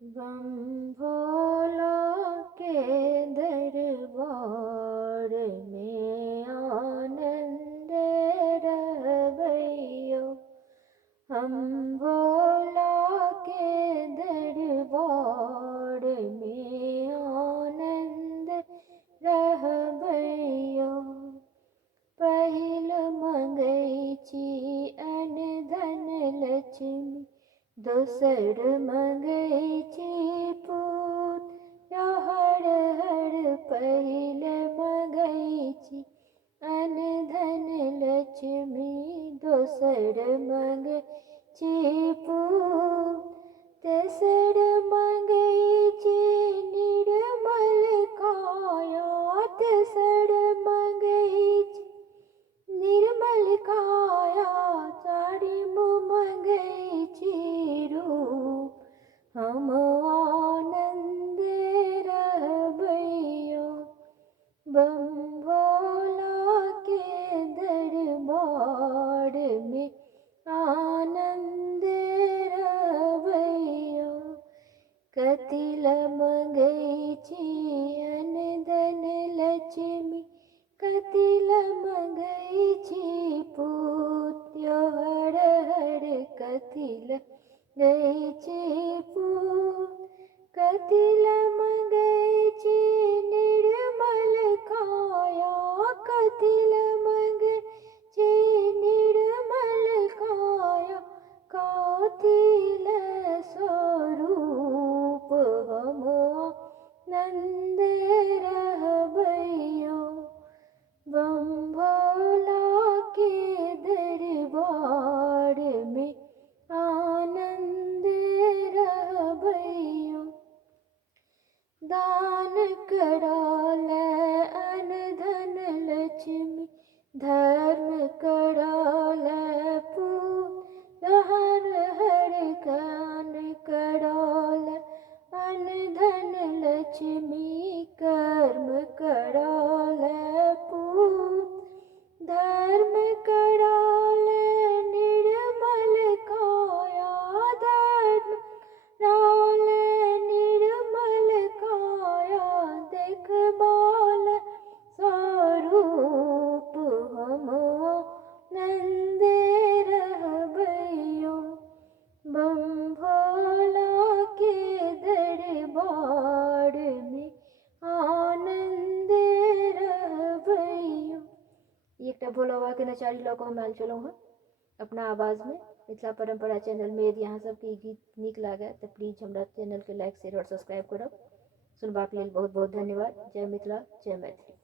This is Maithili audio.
बम भोला के दरबार में आनंद रहबैयो। हम भोला के दरबार में आनंद रहबैयो। पहिल मंगै छी अन्न धन लक्ष्मी, दोसर मंगै छी पुत्र हर हर। पहिल मंगै छी अन्न धन लक्ष्मी, दोसर मंगै छी पुत्र। तेसर मंगै छी निर्मल काया, तेसर मंगै छी निर्मल काया। चारिम मंगै छी रूप, हम आनंद रहबैयो। बम भोला के दरबार में आनंद रहबैयो। कथी ल मंगै छी अन्न धन लक्ष्मी, कथी ल मंगै छी पुत्र हर हर। कथी ल मंगै छी पुत्र, कथी ल मंगै छी निर्मल काया, कथी ल मंगै छी निर्मल काया। कथी ल स्वरूप, हम आनंद रहबैयो। बम भोला के दरबार में आनंद रहबैयो। दान कराल अन्न धन लक्ष्मी, धर्म कराल पुत्र हर हर। ज्ञान कराल अन्न धन लक्ष्मी, कर्म कराल पुत्र। धर्म कराल निर्मल काया, धर्म कराल निर्मल काया। देखबाल स्वरूप, हम आनंद रहबैयो। बम भोला के दरबार में आनंद रहबैयो। एकटा भोला बाबा के नचारी लऽ कऽ हम आयल छलहुँ हँ अपना आवाज़ में मिथिला परंपरा चैनल में। यदि अहाँ सबके ई गीत नीक लागय तऽ प्लीज हमरा चैनल के लाइक शेयर और सब्सक्राइब करब। सुनबाक लेल बहुत बहुत धन्यवाद। जय मिथिला, जय मैथिली।